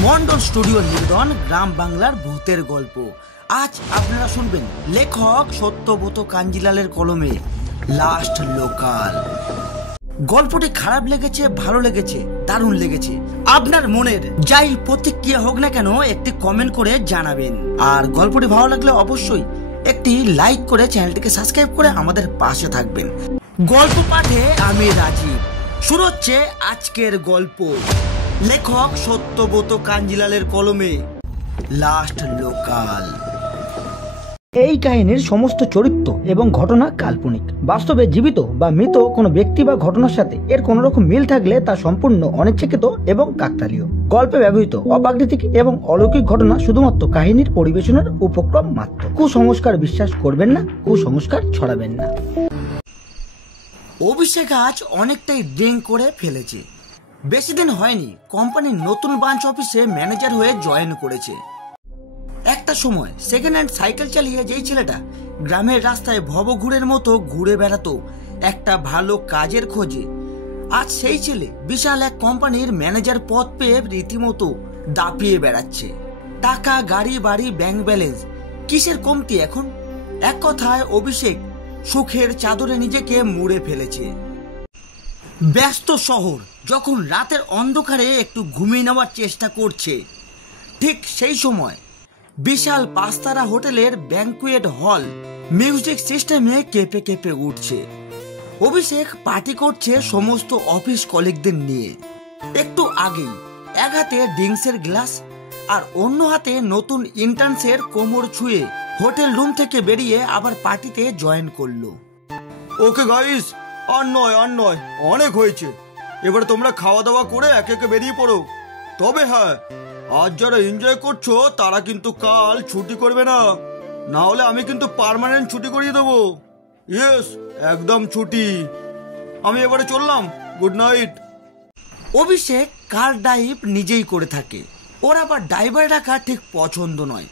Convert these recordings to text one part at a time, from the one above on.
Mondal studio নিবেদন গ্রাম বাংলার ভূতের গল্প। আজ আপনারা শুনবেন লেখক সত্যব্রত কাঞ্জিলালের কলমে লাস্ট লোকাল। গল্পটি খারাপ লেগেছে, ভালো লেগেছে, দারুণ লেগেছে, আপনার মনের যাই প্রতিক্রিয়া হোক না কেন একটি কমেন্ট করে জানাবেন। আর গল্পটি ভালো লাগলে অবশ্যই একটি লাইক করে চ্যানেলটিকে সাবস্ক্রাইব করে আমাদের পাশে থাকবেন। গল্প পাঠে আমি রাজীব। শুরু হচ্ছে আজকের গল্প। লেখক সত্যব্রত কাঞ্জিলালের কলমে লাস্ট লোকাল। এই কাহিনীর সমস্ত চরিত্র এবং ঘটনা কাল্পনিক। বাস্তবে জীবিত বা মৃত কোনো ব্যক্তি বা ঘটনার সাথে এর কোন রকম মিল থাকলে তা সম্পূর্ণ অনিচ্ছাকৃত এবং কাকতালীয়। গল্পে ব্যবহৃত অপ্রাকৃতিক এবং অলৌকিক ঘটনা শুধুমাত্র কাহিনীর পরিবেশনের উপক্রম মাত্র। কুসংস্কার বিশ্বাস করবেন না, কুসংস্কার ছড়াবেন না। অভিষেক আজ অনেকটাই ড্রিঙ্ক করে ফেলেছে। বেশি দিন হয়নি কোম্পানির নতুন ব্রাঞ্চ অফিসে ম্যানেজার হয়ে জয়েন করেছে। একটা সময় সেকেন্ড হ্যান্ড সাইকেল চালিয়ে যেই ছেলেটা গ্রামের রাস্তায় ভবঘুরের মতো ঘুরে বেড়াতো একটা ভালো কাজের খোঁজে, আজ সেই ছেলে বিশাল এক কোম্পানির ম্যানেজার পদ পেয়ে রীতিমতো দাপিয়ে বেড়াচ্ছে। টাকা, গাড়ি, বাড়ি, ব্যাংক ব্যালেন্স, কিসের কমতি এখন? এক কথায় অভিষেক সুখের চাদরে নিজেকে মুড়ে ফেলেছে। ব্যস্ত শহর যখন রাতের অন্ধকারে একটু ঘুমিয়ে নেওয়ার চেষ্টা করছে, ঠিক সেই সময় বিশাল পাঁচতারা হোটেলের ব্যাংকুয়েট হল মিউজিক সিস্টেমে কেঁপে কেঁপে উঠছে। অভিষেক পার্টি করছে সমস্ত অফিস কলিগদের নিয়ে। একটু আগেই এক হাতে ড্রিঙ্কসের গ্লাস আর অন্য হাতে নতুন ইন্টার্নসের কোমর ছুঁয়ে হোটেল রুম থেকে বেরিয়ে আবার পার্টিতে জয়েন করলো। ওকে গাইস, আর নয় অনেক হয়েছে। এবার তোমরা খাওয়া দাওয়া করে একে একে বেরিয়ে পড়ো। তবে হ্যাঁ, আজ যারা এনজয় করছো তারা কিন্তু কাল ছুটি করবে না, না হলে আমি কিন্তু পার্মানেন্ট ছুটি করিয়ে দেবো। ইয়েস, একদম ছুটি। আমি এবারে চললাম, গুড নাইট। অভিষেক কার ড্রাইভ নিজেই করে থাকে, ওর আবার ড্রাইভার রাখা ঠিক পছন্দ নয়।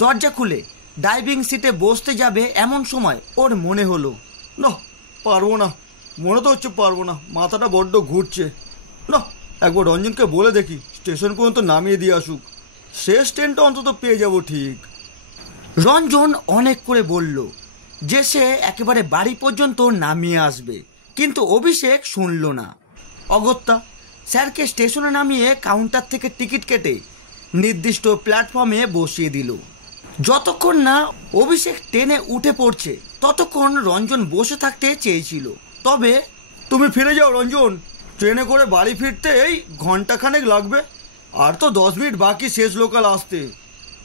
দরজা খুলে ড্রাইভিং সিটে বসতে যাবে এমন সময় ওর মনে হলো, না পারবো না, মনে তো হচ্ছে পারবো না, মাথাটা বড্ড ঘুরছে। না, একবার রঞ্জনকে বলে দেখি স্টেশন পর্যন্ত নামিয়ে দিয়ে আসুক, শেষ ট্রেনটা অন্তত পেয়ে যাব ঠিক। রঞ্জন অনেক করে বলল যে সে একেবারে বাড়ি পর্যন্ত নামিয়ে আসবে, কিন্তু অভিষেক শুনল না। অগত্যা স্যারকে স্টেশনে নামিয়ে কাউন্টার থেকে টিকিট কেটে নির্দিষ্ট প্ল্যাটফর্মে বসিয়ে দিল। যতক্ষণ না অভিষেক ট্রেনে উঠে পড়ছে ততক্ষণ রঞ্জন বসে থাকতে চেয়েছিল। তবে তুমি ফিরে যাও রঞ্জন, ট্রেনে করে বাড়ি ফিরতে এই ঘন্টাখানেক লাগবে, আর তো 10 মিনিট বাকি শেষ লোকাল আসতে।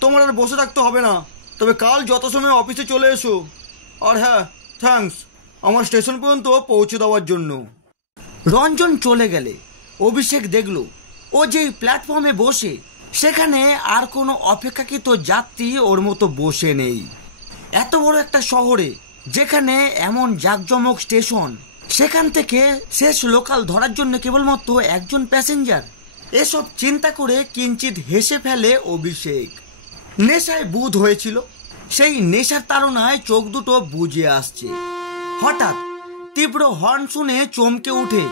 তোমার আর বসে থাকতে হবে না, তবে কাল যত সময় অফিসে চলে এসো। আর হ্যাঁ, থ্যাঙ্কস আমার স্টেশন পর্যন্ত পৌঁছে দেওয়ার জন্য। রঞ্জন চলে গেলে অভিষেক দেখল ও যেই প্ল্যাটফর্মে বসে সেখানে আর কোনো অপেক্ষাকৃত যাত্রী ওর মতো বসে নেই। এত বড় একটা শহরে যেখানে এমন জাঁকজমক স্টেশন, সেখান থেকে শেষ লোকাল ধরার জন্য কেবলমাত্র একজন প্যাসেঞ্জার। এসব চিন্তা করে কিঞ্চিত হেসে ফেলে অভিষেক। নেশায় বুধ হয়েছিল, সেই নেশার তাড়নায় চোখ দুটো বুজে আসছে। হঠাৎ তীব্র হর্ন শুনে চমকে উঠে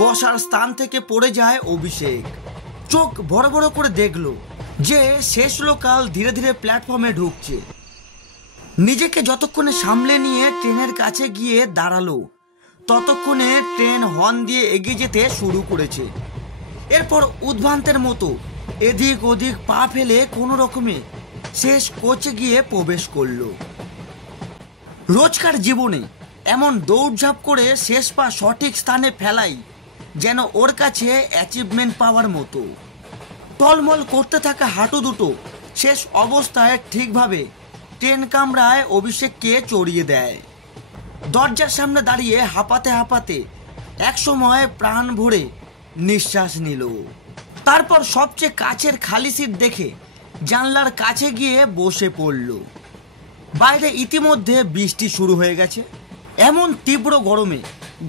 বসার স্থান থেকে পড়ে যায় অভিষেক। চোখ বড় বড় করে দেখলো যে শেষ লোকাল ধীরে ধীরে প্ল্যাটফর্মে ঢুকছে। নিজেকে যতক্ষণে সামলে নিয়ে ট্রেনের কাছে গিয়ে দাঁড়ালো, ততক্ষণে ট্রেন হর্ন দিয়ে এগিয়ে যেতে শুরু করেছে। এরপর উদ্ভ্রান্তের মতো এদিক ওদিক পা ফেলে কোনো রকমে শেষ কোচে গিয়ে প্রবেশ করলো। রোজকার জীবনে এমন দৌড়ঝাঁপ করে শেষ পা সঠিক স্থানে ফেলাই যেন ওর কাছে অ্যাচিভমেন্ট পাওয়ার মতো। টলমল করতে থাকা হাঁটু দুটো শেষ অবস্থায় ঠিকভাবে ট্রেন কামরায় অভিষেককে চড়িয়ে দেয়। দরজার সামনে দাঁড়িয়ে হাঁপাতে হাঁপাতে একসময় প্রাণ ভরে নিঃশ্বাস নিল। তারপর সবচেয়ে কাছের খালি সিট দেখে জানলার কাছে গিয়ে বসে পড়ল। বাইরে ইতিমধ্যে বৃষ্টি শুরু হয়ে গেছে। এমন তীব্র গরমে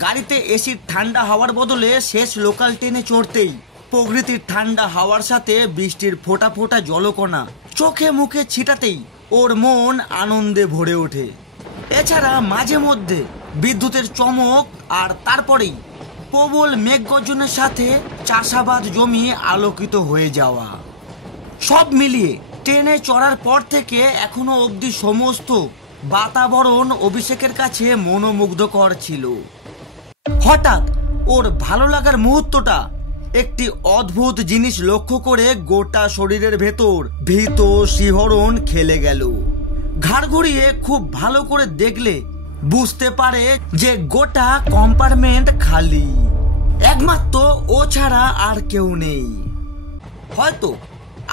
গাড়িতে এসির ঠান্ডা হাওয়ার বদলে শেষ লোকাল ট্রেনে চড়তেই প্রকৃতির ঠান্ডা হাওয়ার সাথে বৃষ্টির ফোঁটা ফোঁটা জলকণা চোখে মুখে ছিটাতেই ওর মন আনন্দে ভরে ওঠে। এছাড়া মাঝে মধ্যে বিদ্যুতের চমক আর তারপরেই প্রবল মেঘগর্জনের সাথে চাষাবাদ জমি আলোকিত হয়ে যাওয়া, সব মিলিয়ে ট্রেনে চড়ার পর থেকে এখনো অবধি সমস্ত বাতাবরণ অভিষেকের কাছে মনোমুগ্ধকর ছিল। হঠাৎ ওর ভালো লাগার মুহূর্তটা একটি অদ্ভুত জিনিস লক্ষ্য করে গোটা শরীরের ভেতর ভীত শিহরণ খেলে গেল। ঘাড় ঘুরিয়ে খুব ভালো করে দেখলে বুঝতে পারে যে গোটা কম্পার্টমেন্ট খালি, একমাত্র ও ছাড়া আর কেউ নেই। হয়তো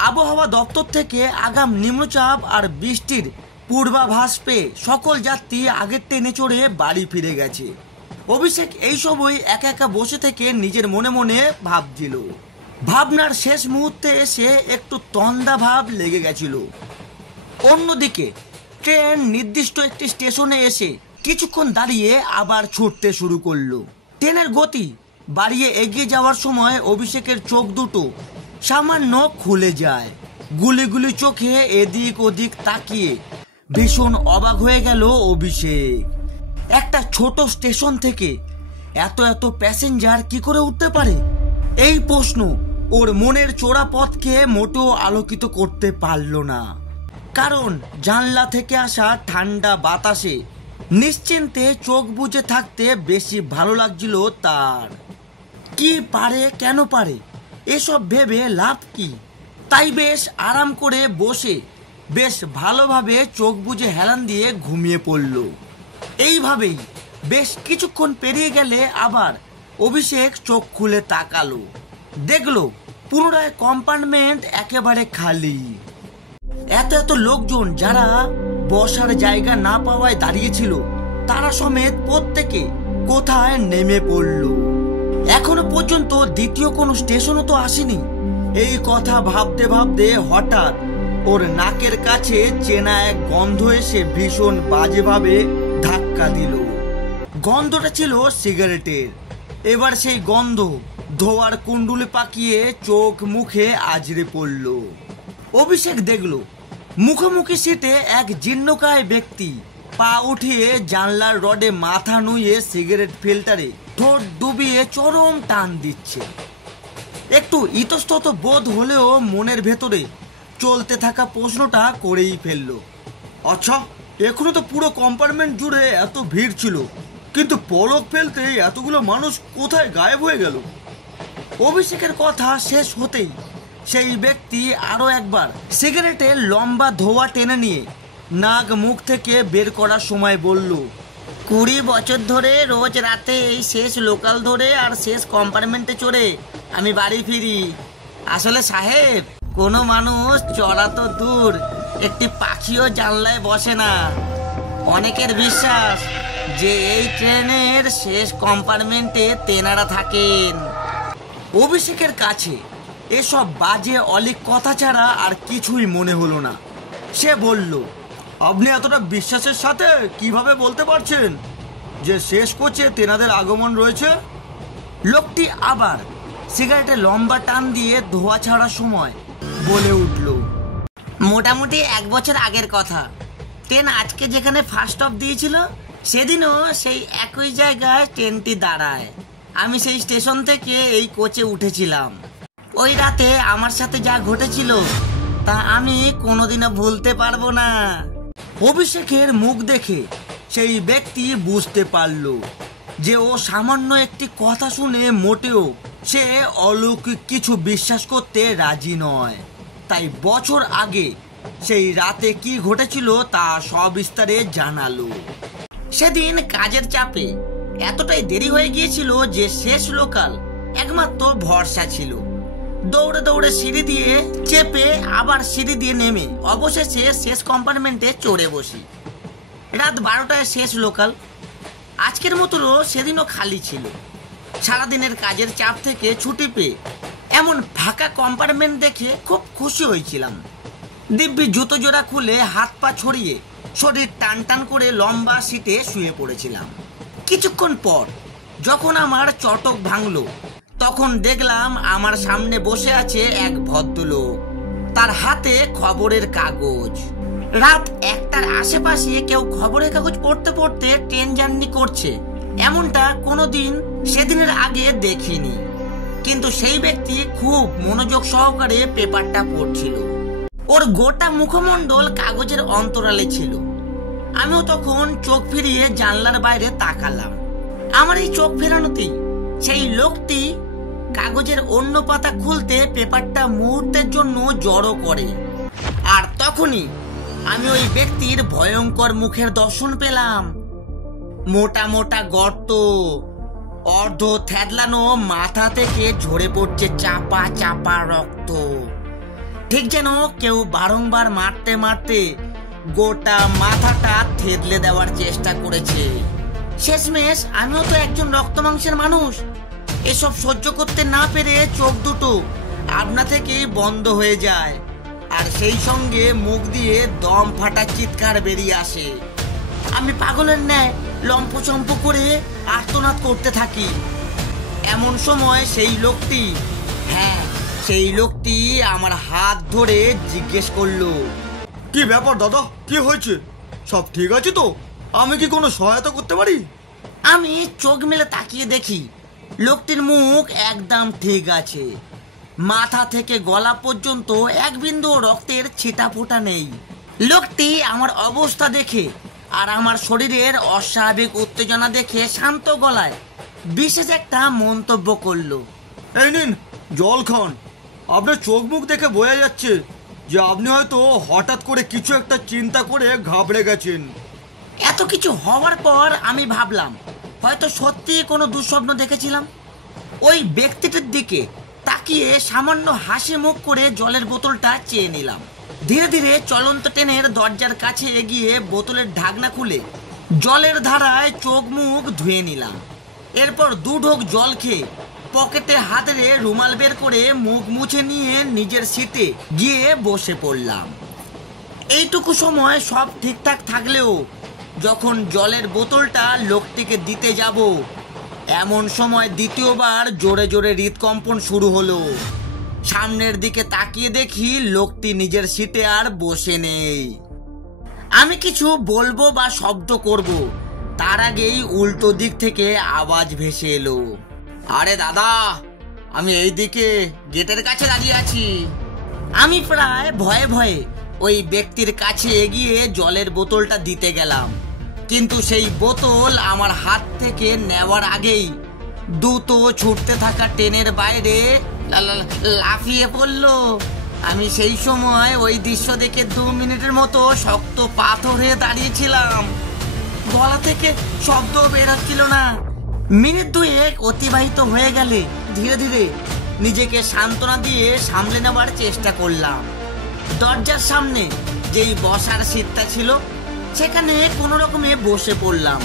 আবহাওয়া দপ্তর থেকে আগাম নিম্নচাপ আর বৃষ্টির পূর্বাভাস পেয়ে সকল যাত্রী আগের ট্রেনে চড়ে বাড়ি ফিরে গেছে। অভিষেক এই সবই একা একা বসে থেকে নিজের মনে মনে ভাবছিল। ভাবনার শেষ মুহূর্তে এসে একটু তন্দা ভাব লেগে গেছিল। অন্যদিকে ট্রেন নির্দিষ্ট একটি স্টেশনে এসে কিছুক্ষণ দাঁড়িয়ে আবার ছুটতে শুরু করলো। ট্রেনের গতি বাড়িয়ে এগিয়ে যাওয়ার সময় অভিষেকের চোখ দুটো সামান্য খুলে যায়। গুলি গুলি চোখে এদিক ওদিক তাকিয়ে ভীষণ অবাক হয়ে গেল অভিষেক। একটা ছোট স্টেশন থেকে এত এত প্যাসেঞ্জার কি করে উঠতে পারে? এই প্রশ্ন ওর মনের চোরা পথকে মোটেও আলোকিত করতে পারল না। কারণ জানলা থেকে আসা ঠান্ডা বাতাসে নিশ্চিন্তে চোখ বুজে থাকতে বেশি ভালো লাগছিল তার। কি পারে, কেন পারে, এসব ভেবে লাভ কি? তাই বেশ আরাম করে বসে বেশ ভালোভাবে চোখ বুজে হেলান দিয়ে ঘুমিয়ে পড়ল। এইভাবেই বেশ কিছুক্ষণ পেরিয়ে গেলে আবার অভিষেক চোখ খুলে তাকালো। দেখলো পুনরায় কম্পার্টমেন্ট একেবারে খালি। এত এত লোকজন যারা বসার জায়গা না পাওয়ায় দাঁড়িয়েছিল তারা সমেত প্রত্যেকে কোথায় নেমে পড়ল। এখনো পর্যন্ত দ্বিতীয় কোনো স্টেশনও তো আসেনি। এই কথা ভাবতে ভাবতে হঠাৎ ওর নাকের কাছে চেনা এক গন্ধ এসে ভীষণ বাজেভাবে ধাক্কা দিল। গন্ধটা ছিল সিগারেটের। এবার সেই গন্ধ ধোয়ার কুণ্ডুলি পাকিয়ে চোখ মুখে আজড়ে পড়ল। অভিষেক দেখলো মুখোমুখি সিটে এক জীর্ণকায় ব্যক্তি পা উঠিয়ে জানলার রডে মাথা নুয়ে সিগারেট ফিল্টারে ঠোঁট ডুবিয়ে চরম টান দিচ্ছে। একটু ইতস্তত বোধ হলেও মনের ভেতরে চলতে থাকা প্রশ্নটা করেই ফেলল, আচ্ছা, এখনো তো পুরো কম্পার্টমেন্ট জুড়ে এত ভিড় ছিল, কিন্তু পলক ফেলতে এতগুলো মানুষ কোথায় গায়েব হয়ে গেল? অভিষেকের কথা শেষ হতেই সেই ব্যক্তি আরো একবার সিগারেটের লম্বা ধোঁয়া টেনে নিয়ে নাক মুখ থেকে বের করার সময় বলল, 20 বছর ধরে রোজ রাতে এই শেষ লোকাল ধরে আর শেষ কম্পার্টমেন্টে চড়ে আমি বাড়ি ফিরি। আসলে সাহেব, কোনো মানুষ চড়া তো দূর, একটি পাখিও জানলায় বসে না। অনেকের বিশ্বাস যে এই ট্রেনের শেষ কম্পার্টমেন্টে তেনারা থাকেন। অভিষেকের কাছে এসব বাজে অলিক কথা ছাড়া আর কিছুই মনে হলো না। সে বলল, আপনি এতটা বিশ্বাসের সাথে কিভাবে বলতে পারছেন যে শেষ কোচে তেনাদের আগমন রয়েছে? লোকটি আবার সিগারেটে লম্বা টান দিয়ে ধোঁয়া ছাড়ার সময় বলে উঠল, মোটামুটি 1 বছর আগের কথা। ট্রেন আজকে যেখানে ফার্স্ট স্টপ দিয়েছিল সেদিনও সেই একই জায়গায় ট্রেনটি দাঁড়ায়। আমি সেই স্টেশন থেকে এই কোচে উঠেছিলাম। ওই রাতে আমার সাথে যা ঘটেছিল তা আমি কোনোদিনও ভুলতে পারবো না। অভিষেকের মুখ দেখে সেই ব্যক্তি বুঝতে পারল যে ও সামান্য একটি কথা শুনে মোটেও সে অলৌকিক কিছু বিশ্বাস করতে রাজি নয়। তাই বছর আগে সেই রাতে কি ঘটেছিল তা সবিস্তারে জানালো। সেদিন কাজের চাপে এতটাই দেরি হয়ে গিয়েছিল যে শেষ লোকাল একমাত্র ভরসা ছিল। দৌড়ে দৌড়ে সিঁড়ি দিয়ে চেপে আবার সিঁড়ি দিয়ে নেমে অবশেষে শেষ কম্পার্টমেন্টে চড়ে বসি। রাত 12টায় শেষ লোকাল। আজকের মতো সেদিনও খালি ছিল। সারাদিনের কাজের চাপ থেকে ছুটি পেয়ে এমন ফাঁকা কম্পার্টমেন্ট দেখে খুব খুশি হয়েছিলাম। দিব্যি জুতো জোড়া খুলে হাত পা ছড়িয়ে শরীর টান টান করে লম্বা সিটে শুয়ে পড়েছিলাম। কিছুক্ষণ পর যখন আমার চটক ভাঙলো তখন দেখলাম আমার সামনে বসে আছে এক ভদ্রলোক। তার হাতে খবরের কাগজ। রাত 1টার আশেপাশে কেউ খবরের কাগজ পড়তে পড়তে ট্রেন জার্নি করছে এমনটা কোনোদিন সেদিনের আগে দেখিনি। কিন্তু সেই ব্যক্তি খুব মনোযোগ সহকারে পেপারটা পড়ছিল। ওর গোটা মুখমণ্ডল কাগজের অন্তরালে ছিল। আমিও তখন চোখ ফিরিয়ে জানলার বাইরে তাকালাম। আমার এই চোখ ফেরানোতেই সেই লোকটি কাগজের অন্য পাতা খুলতে পেপারটা মুহূর্তের জন্য জড়ো করে। আর তখনই আমি ওই ব্যক্তির ভয়ঙ্কর মুখের দর্শন পেলাম। মোটা মোটা গর্ত, অর্ধ থ্যাদলানো মাথা থেকে ঝরে পড়ছে চাপা চাপা রক্ত। ঠিক যেন কেউ বারংবার মারতে মারতে গোটা মাথাটা থেদলে দেওয়ার চেষ্টা করেছে। শেষমেশ আমিও তো একজন রক্ত মাংসের মানুষ। এসব সহ্য করতে না পেরে চোখ দুটো আপনা থেকেই বন্ধ হয়ে যায়, আর সেই সঙ্গে মুখ দিয়ে দম ফাটা চিৎকার বেরিয়ে আসে। আমি পাগলের ন্যায় লম্পচম্প করে আর্তনাদ করতে থাকি। এমন সময় সেই লোকটি আমার হাত ধরে জিজ্ঞেস করলো, কি ব্যাপার দাদা, কি হয়েছে? সব ঠিক আছে তো? আমি কি কোনো সহায়তা করতে পারি? আমি চোখ মেলে তাকিয়ে দেখি লোকটির মুখ একদম ঠিক আছে। মাথা থেকে গলা পর্যন্ত এক বিন্দু রক্তের ছিটা ফোঁটা নেই। লোকটি আমার অবস্থা দেখে আর আমার শরীরের অস্বাভাবিক উত্তেজনা দেখে শান্ত গলায় বিশেষ একটা মন্তব্য করলো। এই নিন জল খান। আপনার চোখ মুখ দেখে বোঝা যাচ্ছে যে আপনি হয়তো হঠাৎ করে কিছু একটা চিন্তা করে ঘাবড়ে গেছেন। এত কিছু হওয়ার পর আমি ভাবলাম হয়তো সত্যি কোনো দুঃস্বপ্ন দেখেছিলাম। ওই ব্যক্তিটির দিকে তাকিয়ে সামান্য হাসি মুখ করে জলের বোতলটা চেয়ে নিলাম। ধীরে ধীরে চলন্ত ট্রেনের দরজার কাছে এগিয়ে বোতলের ঢাকনা খুলে জলের ধারায় চোখ মুখ ধুয়ে নিলাম। এরপর 2 ঢোক জল খেয়ে পকেটে হাতে রুমাল বের করে মুখ মুছে নিয়ে নিজের সিটে গিয়ে বসে পড়লাম। এইটুকু সময় সব ঠিকঠাক থাকলেও যখন জলের বোতলটা লোকটিকে দিতে যাব, এমন সময় দ্বিতীয়বার জোরে জোরে হৃদকম্পন শুরু হলো। সামনের দিকে তাকিয়ে দেখি লোকটি নিজের সিটে আর বসে নেই। আমি কিছু বলবো বা শব্দ করব, তার আগেই উল্টো দিক থেকে আওয়াজ ভেসে এলো, আরে দাদা, আমি এই দিকে গেটের কাছে দাঁড়িয়ে আছি। আমি প্রায় ভয়ে ভয়ে ওই ব্যক্তির কাছে এগিয়ে জলের বোতলটা দিতে গেলাম, কিন্তু সেই বোতল আমার হাত থেকে নেওয়ার আগেই দ্রুত ছুটতে থাকা ট্রেনের বাইরে লাফিয়ে পড়লো। আমি সেই সময় ওই দৃশ্য দেখে 2 মিনিটের মতো শক্ত পাথর হয়ে দাঁড়িয়েছিলাম। গলা থেকে শব্দ বের হচ্ছিল না। মিনিট 2 অতিবাহিত হয়ে গেলে ধীরে ধীরে নিজেকে সান্ত্বনা দিয়ে সামলে নেওয়ার চেষ্টা করলাম। দরজার সামনে যেই বসার সিটটা ছিল সেখানে কোনো রকমে বসে পড়লাম।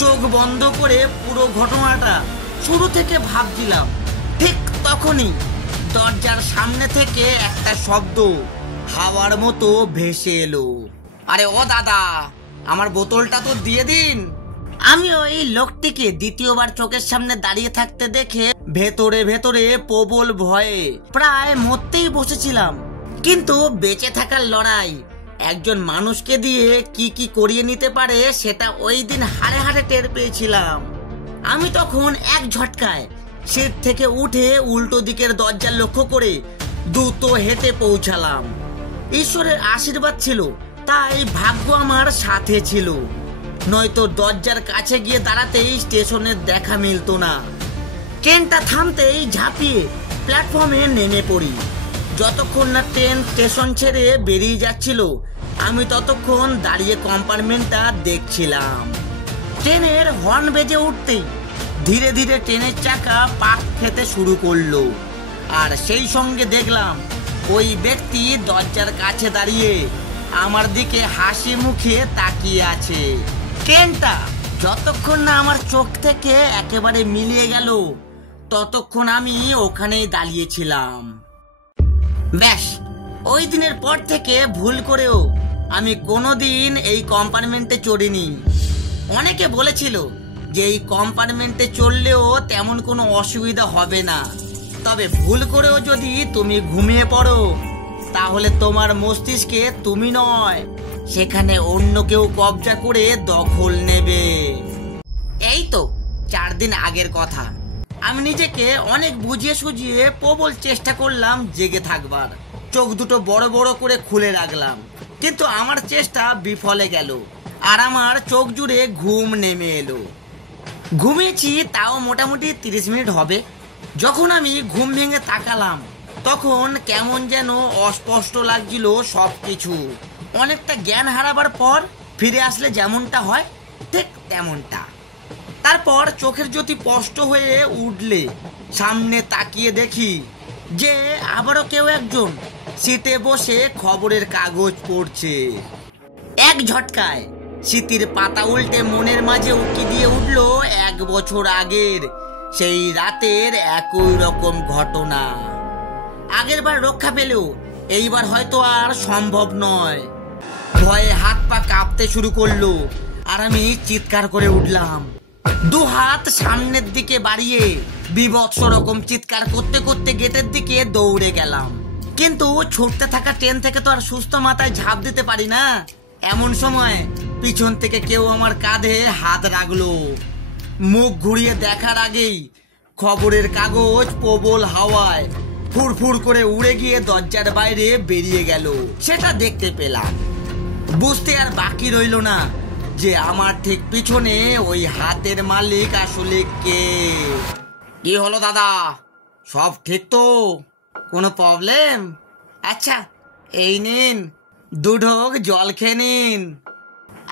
চোখ বন্ধ করে পুরো ঘটনাটা শুরু থেকে ভাবছিলাম। ঠিক তখনই দরজার সামনে থেকে একটা শব্দ হাওয়ার মতো ভেসে এলো, আরে ও দাদা, আমার বোতলটা তো দিয়ে দিন। আমি ওই লোকটিকে দ্বিতীয়বার চোখের সামনে দাঁড়িয়ে থাকতে দেখে ভেতরে ভেতরে প্রবল ভয়ে প্রায় মরতেই বসেছিলাম। কিন্তু বেঁচে থাকার লড়াই একজন মানুষকে দিয়ে কি কি করিয়ে নিতে পারে সেটা ওই দিন হাড়ে হাড়ে টের পেয়েছিলাম। আমি তখন এক ঝটকায় সিট থেকে উঠে উল্টো দিকের দরজা লক্ষ্য করে দ্রুত হেঁটে পৌঁছালাম। ঈশ্বরের আশীর্বাদ ছিল তাই ভাগ্য আমার সাথে ছিল, নয়তো দরজার কাছে গিয়ে দাঁড়াতেই স্টেশনের দেখা মিলতো না। ট্রেনটা থামতেই ঝাঁপিয়ে প্ল্যাটফর্মে নেমে পড়ি। যতক্ষণ না ট্রেন স্টেশন ছেড়ে বেরিয়ে যাচ্ছিল আমি ততক্ষণ দাঁড়িয়ে কম্পার্টমেন্টটা দেখছিলাম। ট্রেনের হর্ন বেজে উঠতেই ধীরে ধীরে ট্রেনের চাকা পাক খেতে শুরু করলো, আর সেই সঙ্গে দেখলাম ওই ব্যক্তি দরজার কাছে দাঁড়িয়ে আমার দিকে হাসি মুখে তাকিয়ে আছে। ট্রেনটা যতক্ষণ না আমার চোখ থেকে একেবারে মিলিয়ে গেল ততক্ষণ আমি ওখানেই দাঁড়িয়েছিলাম। ব্যাস, ওই দিনের পর থেকে ভুল করেও আমি কোনোদিন এই কম্পার্টমেন্টে চড়িনি। অনেকে বলেছিল যে এই কম্পার্টমেন্টে চললেও তেমন কোনো অসুবিধা হবে না, তবে ভুল করেও যদি তুমি ঘুমিয়ে পড়ো তাহলে তোমার মস্তিষ্কে তুমি নয়, সেখানে অন্য কেউ কবজা করে দখল নেবে। এই তো 4 দিন আগের কথা। আমি নিজেকে অনেক বুঝিয়ে সুঝিয়ে প্রবল চেষ্টা করলাম জেগে থাকবার। চোখ দুটো বড় বড় করে খুলে রাখলাম, কিন্তু আমার চেষ্টা বিফলে গেল আর আমার চোখ জুড়ে ঘুম নেমে এলো। ঘুমিয়েছি তাও মোটামুটি 30 মিনিট হবে। যখন আমি ঘুম ভেঙে তাকালাম তখন কেমন যেন অস্পষ্ট লাগছিল সবকিছু। অনেকটা জ্ঞান হারাবার পর ফিরে আসলে যেমনটা হয় ঠিক তেমনটা। তারপর চোখের জ্যোতি স্পষ্ট হয়ে উঠলে সামনে তাকিয়ে দেখি যে আবারও কেউ একজন সিটে বসে খবরের কাগজ পড়ছে। এক ঝটকায় স্মৃতির পাতা উল্টে মনের মাঝে উকি দিয়ে উঠল 1 বছর আগের সেই রাতের একই রকম ঘটনা। আগের বার রক্ষা পেলেও এইবার হয়তো আর সম্ভব নয়। ভয়ে হাত পা কাঁপতে শুরু করলো আর আমি চিৎকার করে উঠলাম। 2 হাত সামনের দিকে বাড়িয়ে বিভৎস রকম চিৎকার করতে করতে গেটের দিকে দৌড়ে গেলাম। কিন্তু ছুটতে থাকা ট্রেন থেকে তো আর সুস্থ মাথায় ঝাঁপ দিতে পারি না। এমন সময় পিছন থেকে কেউ আমার কাঁধে হাত রাখলো। মুখ ঘুরিয়ে দেখার আগেই খবরের কাগজ প্রবল হাওয়ায় ফুরফুর করে উড়ে গিয়ে দরজার বাইরে বেরিয়ে গেল। সেটা দেখতে পেলাম। বুঝতে আর বাকি রইল না যে আমার ঠিক পিছনে ওই হাতের মালিক আসলে কে। কি হলো দাদা, সব ঠিক তো? কোনো প্রবলেম? আচ্ছা এই নিন 2 ঢোক জল খেয়ে নিন।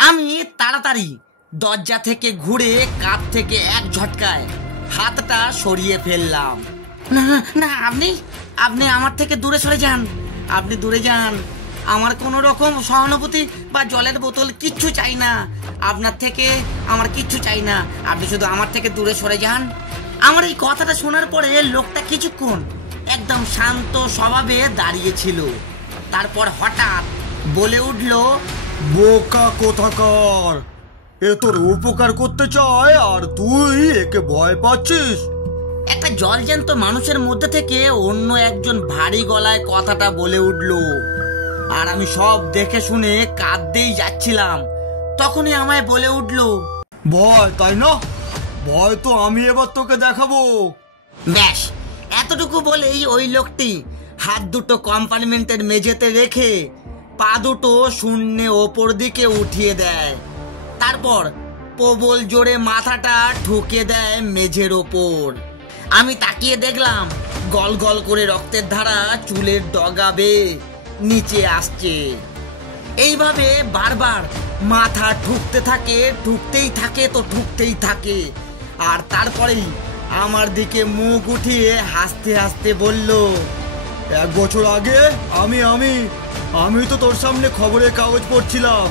আমি তাড়াতাড়ি দরজা থেকে ঘুরে কাঁধ থেকে এক ঝটকায় হাতটা সরিয়ে ফেললাম। না না, আপনি আপনি আমার থেকে দূরে সরে যান। আপনি দূরে যান। আমার কোনো রকম সহানুভূতি বা জলের বোতল কিচ্ছু চাই না। আপনার থেকে আমার কিচ্ছু চাই না। আপনি শুধু আমার থেকে দূরে সরে যান। আমার এই কথাটা শোনার পরে লোকটা কিছুক্ষণ একদম শান্ত স্বভাবে দাঁড়িয়েছিল। তারপর হঠাৎ বলে উঠল, বোকা কোথাকার! এ তোর উপকার করতে চায় আর তুই একে ভয় পাচ্ছিস? একটা জলজ্যান্ত মানুষের মধ্যে থেকে অন্য একজন ভারী গলায় কথাটা বলে উঠল। আর আমি সব দেখে শুনে কাঁদতেই যাচ্ছিলাম। তখনই আমায় বলে উঠল, ভয়, তাই না? ভয় তো আমি এবার তোকে দেখাবো। ব্যাস এতটুকু বলেই ওই লোকটি হাত দুটো কম্পার্টমেন্টের মেঝেতে রেখে পা দুটো শূন্যে ওপর দিকে উঠিয়ে দেয়। তারপর প্রবল জোরে মাথাটা ঠুকে দেয় মেঝের ওপর। আমি তাকিয়ে দেখলাম গল গল করে রক্তের ধারা চুলের ডগা বেয়ে নিচে আসছে। এইভাবে বারবার মাথা ঠুকতে থাকে, ঠুকতেই থাকে তো ঠুকতেই থাকে। আর তারপরেই আমার দিকে মুখ উঠিয়ে হাসতে হাসতে বলল, 1 বছর আগে আমি তো তোর সামনে খবরের কাগজ পড়ছিলাম।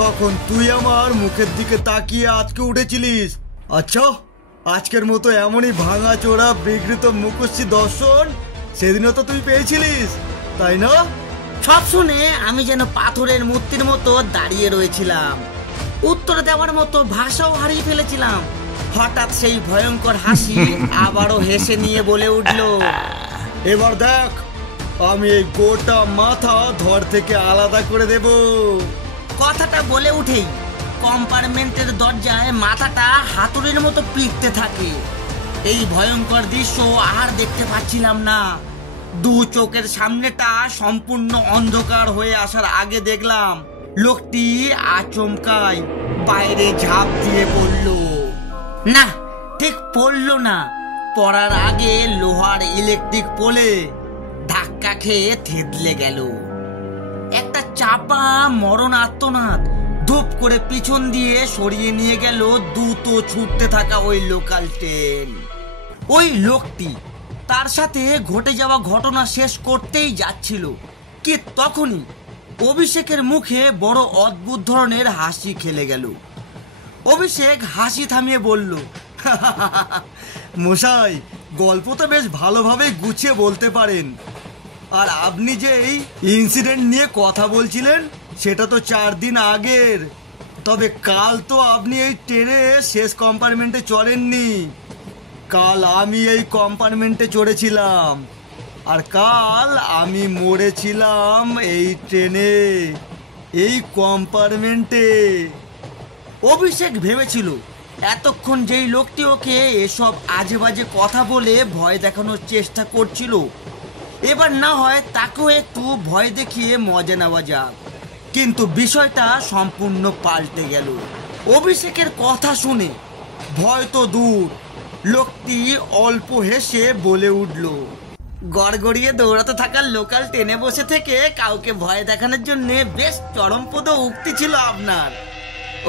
তখন তুই আমার মুখের দিকে তাকিয়ে আজকে উঠেছিলিস। আচ্ছা, আজকের মতো এমনই ভাঙা চোরা বিকৃত মুখশ্রী দর্শন সেদিনও তো তুই পেয়েছিলিস, তাই না? সব শুনে আমি যেন পাথরের মূর্তির মতো দাঁড়িয়ে রয়েছিলাম। উত্তর দেওয়ার মতো ভাষাও হারিয়ে ফেলেছিলাম। হঠাৎ সেই ভয়ঙ্কর হাসি আবারও হেসে নিয়ে বলে উঠল, এবার দেখ, আমি এই গোটা মাথা ধর থেকে আলাদা করে দেব। কথাটা বলে উঠেই কম্পার্টমেন্টের দরজায় মাথাটা হাতুড়ির মতো পিটতে থাকে। এই ভয়ঙ্কর দৃশ্য আর দেখতে পাচ্ছিলাম না। 2 চোখের সামনেটা সম্পূর্ণ অন্ধকার হয়ে আসার আগে দেখলাম লোকটি আচমকায় বাইরে ঝাঁপ দিয়ে পড়ল। না, ঠিক পড়ল না, পড়ার আগে লোহার ইলেকট্রিক পোলে ধাক্কা খেয়ে থেতলে গেল। একটা চাপা মরণ আর্তনাদ ধূপ করে পিছন দিয়ে সরিয়ে নিয়ে গেল দ্রুত ছুটতে থাকা ওই লোকাল ট্রেন। ওই লোকটি তার সাথে ঘটে যাওয়া ঘটনা শেষ করতেই যাচ্ছিল কি তখনই অভিষেকের মুখে বড় অদ্ভুত ধরনের হাসি খেলে গেল। অভিষেক হাসি থামিয়ে বলল, মশাই, গল্প তো বেশ ভালোভাবে গুছিয়ে বলতে পারেন। আর আপনি যে এই ইনসিডেন্ট নিয়ে কথা বলছিলেন সেটা তো 4 দিন আগের। তবে কাল তো আপনি এই ট্রেনে শেষ কম্পার্টমেন্টে চড়েননি। কাল আমি এই কম্পার্টমেন্টে চড়েছিলাম, আর কাল আমি মরেছিলাম এই ট্রেনে, এই কম্পার্টমেন্টে। অভিষেক ভেবেছিল এতক্ষণ যেই লোকটি ওকে এসব আজে বাজে কথা বলে ভয় দেখানোর চেষ্টা করছিল, এবার না হয় তাকেও একটু ভয় দেখিয়ে মজা নেওয়া যাক। কিন্তু বিষয়টা সম্পূর্ণ পাল্টে গেল। অভিষেকের কথা শুনে ভয় তো দূর, লোকটি অল্প হেসে বলে উঠল, গড়গড়িয়ে দৌড়াতে থাকা লোকাল ট্রেনে বসে থেকে কাউকে ভয় দেখানোর জন্য বেশ চরমপদ উক্তি ছিল আপনার।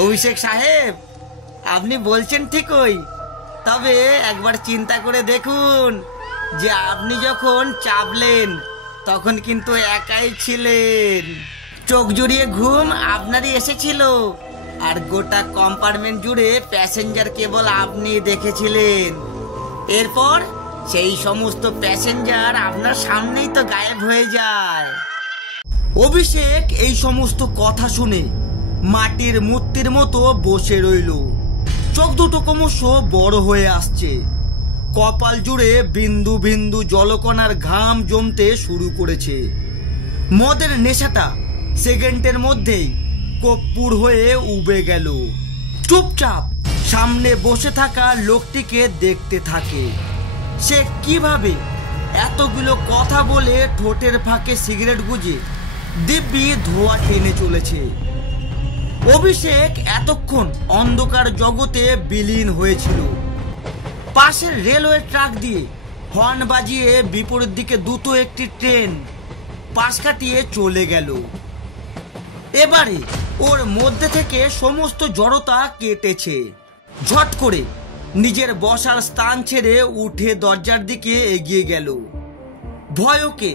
অভিষেক সাহেব, আপনি বলছেন ঠিকই, তবে একবার চিন্তা করে দেখুন যে আপনি যখন চাপলেন তখন কিন্তু একাই ছিলেন। চোখ জুড়িয়ে ঘুম আপনারই এসেছিল, আর গোটা কম্পার্টমেন্ট জুড়ে প্যাসেঞ্জার কেবল আপনি দেখেছিলেন। এরপর সেই সমস্ত প্যাসেঞ্জার আপনার সামনেই তো গায়েব হয়ে যায়। অভিষেক এই সমস্ত কথা শুনে মাটির মূর্তির মতো বসে রইল। চোখ দুটো ক্রমশ বড় হয়ে আসছে, কপাল জুড়ে বিন্দু বিন্দু জলকণার ঘাম জমতে শুরু করেছে। মদের নেশাটা সেকেন্ডের মধ্যেই কর্পূর হয়ে উবে গেল। চুপচাপ সামনে বসে থাকা লোকটিকে দেখতে থাকে, সে কিভাবে এতগুলো কথা বলে ঠোঁটের ফাঁকে সিগারেট গুজে দিব্যি ধোঁয়া টেনে চলেছে। অভিষেক এতক্ষণ অন্ধকার জগতে বিলীন হয়েছিল। পাশের রেলওয়ে ট্রাক দিয়ে হর্ন বাজিয়ে বিপরীত দিকে দ্রুত একটি ট্রেন পাশ কাটিয়ে চলে গেল। এবারে ওর মধ্যে থেকে সমস্ত জড়তা কেটেছে। ঝট করে নিজের বসার স্থান ছেড়ে উঠে দরজার দিকে এগিয়ে গেল। ভয় ওকে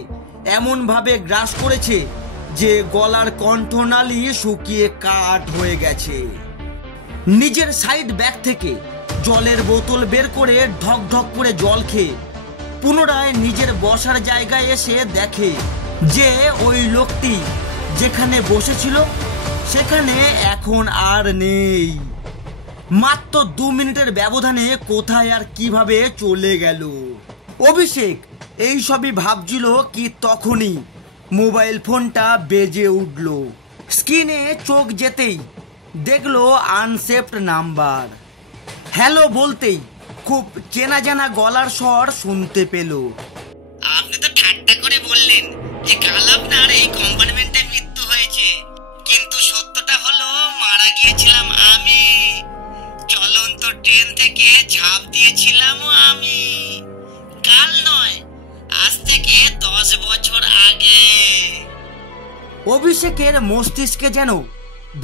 এমনভাবে গ্রাস করেছে যে গলার কণ্ঠনালী শুকিয়ে কাঠ হয়ে গেছে। নিজের সাইড ব্যাগ থেকে জলের বোতল বের করে ঢক ঢক করে জল খেয়ে পুনরায় নিজের বসার জায়গায় এসে দেখে যে ওই লোকটি যেখানে বসেছিল সেখানে এখন আর নেই। মাত্র 2 মিনিটের ব্যবধানে কোথায় আর কিভাবে চলে গেল। অভিষেক এই সবই ভাবছিল কি তখনই মোবাইল ফোনটা বেজে উঠল। স্ক্রিনে চোখ যেতেই দেখলো আনসেভড নাম্বার। হ্যালো বলতেই খুব চেনা জানা গলার স্বর শুনতে পেল। আপনি তো ঠাট্টা করে বললেন যে কাল আপনার এই কম্পার্টমেন্টে মৃত্যু হয়েছে, কিন্তু সত্যটা হলো মারা গিয়েছিলাম আমি। চলন্ত ট্রেন থেকে ঝাঁপ দিয়েছিলাম আমি। কাল নয়, আজ থেকে 10 বছর আগে। অভিষেকের মস্তিষ্কে যেন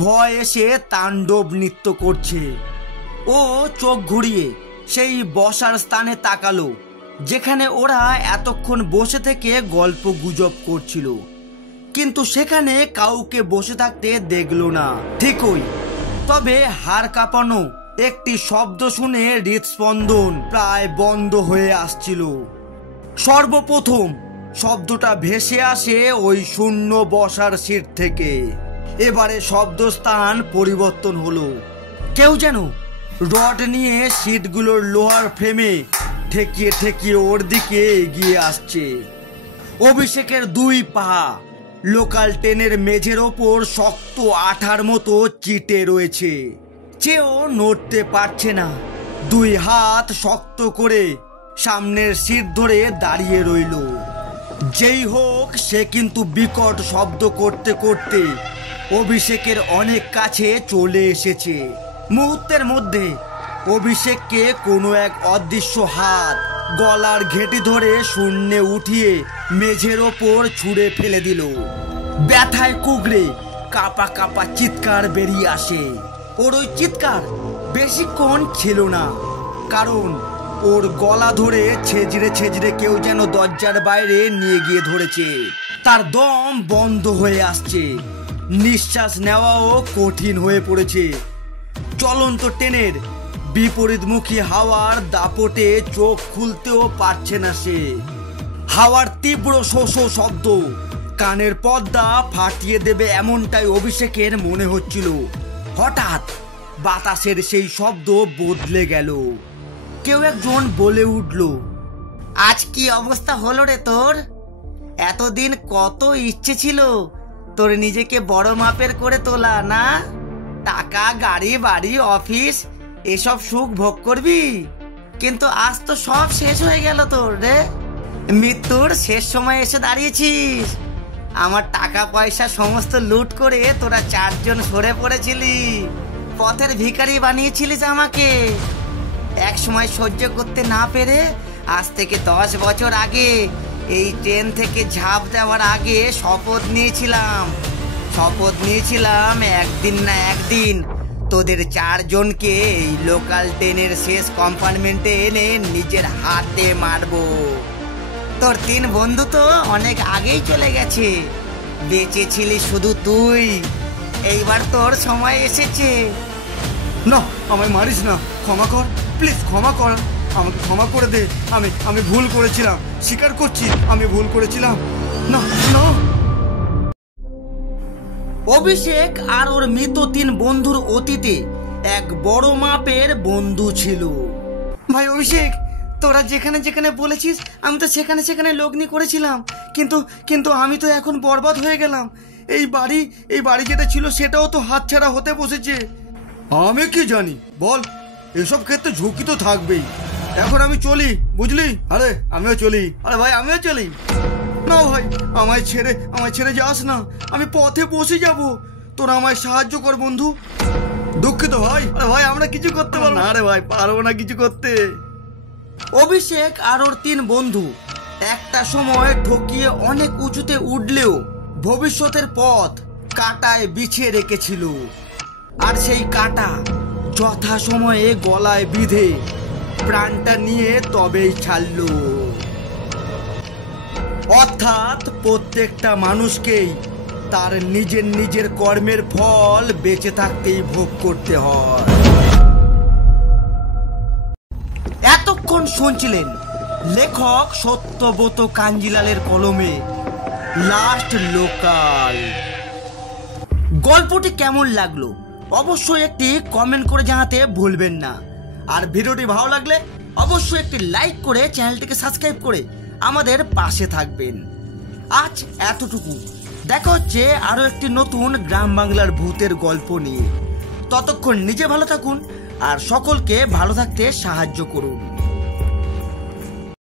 ভয় এসে তাণ্ডব নৃত্য করছে। ও চোখ ঘুরিয়ে সেই বসার স্থানে তাকালো যেখানে ওরা এতক্ষণ বসে থেকে গল্প গুজব করছিল, কিন্তু সেখানে কাউকে বসে থাকতে দেখলো না ঠিকই। তবে হাড় কাঁপানো একটি শব্দ শুনে হৃদস্পন্দন প্রায় বন্ধ হয়ে আসছিল। সর্বপ্রথম শব্দটা ভেসে আসে ওই শূন্য বসার সিট থেকে। এবারে শব্দস্থান পরিবর্তন হলো। কেউ যেন রড নিয়ে সিটগুলোর লোহার ফ্রেমে ঠেকিয়ে ঠেকিয়ে ওর দিকে এগিয়ে আসছে। অভিষেকের 2 পা লোকাল ট্রেনের মেঝের ওপর শক্ত আঠার মতো চিটে রয়েছে। চেয়েও নড়তে পারছে না। 2 হাত শক্ত করে সামনের সিট ধরে দাঁড়িয়ে রইল। যেই হোক সে কিন্তু বিকট শব্দ করতে করতে অভিষেকের অনেক কাছে চলে এসেছে। মুহূর্তের মধ্যে অভিষেককে কোনো এক অদৃশ্য হাত গলার ঘেঁটি ধরে শূন্যে উঠিয়ে মেঝের ওপর ছুঁড়ে ফেলে দিল। ব্যথায় কুগড়ে কাঁপা কাঁপা চিৎকার বেরিয়ে আসে। ওর ওই চিৎকার বেশিক্ষণ ছিল না, কারণ ওর গলা ধরে ছেঁচড়ে ছেঁচড়ে কেউ যেন দরজার বাইরে নিয়ে গিয়ে ধরেছে। তার দম বন্ধ হয়ে আসছে, নিঃশ্বাস নেওয়াও কঠিন হয়ে পড়েছে। চলন্ত ট্রেনের বিপরীতমুখী হাওয়ার দাপটে চোখ খুলতেও পারছে না সে। হাওয়ার তীব্র শো শো শব্দ কানের পর্দা ফাটিয়ে দেবে এমনটাই অভিষেকের মনে হচ্ছিল। হঠাৎ বাতাসের সেই শব্দ বদলে গেল। কেউ একজন বলে উঠল, আজ কি অবস্থা হলো রে তোর? এতদিন কত ইচ্ছে ছিল তোর নিজেকে বড় মাপের করে তোলা, না? টাকা, গাড়ি, বাড়ি, অফিস এসব সুখ ভোগ করবি, কিন্তু আজ তো সব শেষ হয়ে গেল তোর রে। মৃত্যুর শেষ সময় এসে দাঁড়িয়েছিস। আমার টাকা পয়সা সমস্ত লুট করে তোরা 4 জন সরে পড়েছিলি, পথের ভিখারি বানিয়েছিলিস আমাকে। এক সময় সহ্য করতে না পেরে আজ থেকে 10 বছর আগে এই ট্রেন থেকে ঝাঁপ দেওয়ার আগে শপথ নিয়েছিলাম একদিন না একদিন তোদের 4 জনকে এই লোকাল ট্রেনের শেষ কম্পার্টমেন্টে এনে নিজের হাতে মারবো। তোর 3 বন্ধু তো অনেক আগেই চলে গেছে, বেঁচে ছিলি শুধু তুই। এইবার তোর সময় এসেছে। না, আমায় মারিস না, ক্ষমা কর প্লিজ, ক্ষমা কর, আমাকে ক্ষমা করে দে। আমি ভুল করেছিলাম, স্বীকার করছি আমি ভুল করেছিলাম। না না। অভিষেক আর ওর মৃত 3 বন্ধুর অতীতে এক বড় মাপের বন্ধু ছিল। ভাই অভিষেক, তোরা যেখানে যেখানে বলেছিস আমি তো সেখানে সেখানে লগ্নি করেছিলাম, কিন্তু আমি তো এখন বরবাদ হয়ে গেলাম। এই বাড়ি যেটা ছিল সেটাও তো হাতছাড়া হতে বসেছে। আমি কি জানি বল, এসব ক্ষেত্রে ঝুঁকি তো থাকবেই। এখন আমি চলি, বুঝলি? আরে আমিও চলি। আরে ভাই আমিও চলি। না ভাই, আমায় ছেড়ে যাস না, আমি পথে বসে যাব। তোরা আমায় সাহায্য কর বন্ধু। দুঃখিত ভাই। আরে ভাই আমরা কিছু করতে পারবো না। আরে ভাই পারবো না কিছু করতে। অভিষেক আর ওর 3 বন্ধু একটা সময় ঠকিয়ে অনেক উঁচুতে উঠলেও ভবিষ্যতের পথ কাঁটায় বিছিয়ে রেখেছিল। আর সেই কাঁটা যথা সময়ে গলায় বিঁধে প্রাণটা নিয়ে তবেই ছাড়ল। অর্থাৎ প্রত্যেকটা মানুষকেই তার নিজের কর্মের ফল বেঁচে থাকতেই ভোগ করতে হয়। এতক্ষণ শুনছিলেন লেখক সত্যব্রত কাঞ্জিলালের কলমে লাস্ট লোকাল। গল্পটি কেমন লাগলো অবশ্যই একটি কমেন্ট করে জানাতে ভুলবেন না। আর ভিডিওটি ভালো লাগলে অবশ্যই একটি লাইক করে চ্যানেলটিকে সাবস্ক্রাইব করে আমাদের পাশে থাকবেন। আজ এতটুকু, দেখা হচ্ছে আরো একটি নতুন গ্রাম বাংলার ভূতের গল্প নিয়ে। ততক্ষণ নিজে ভালো থাকুন আর সকলকে ভালো থাকতে সাহায্য করুন।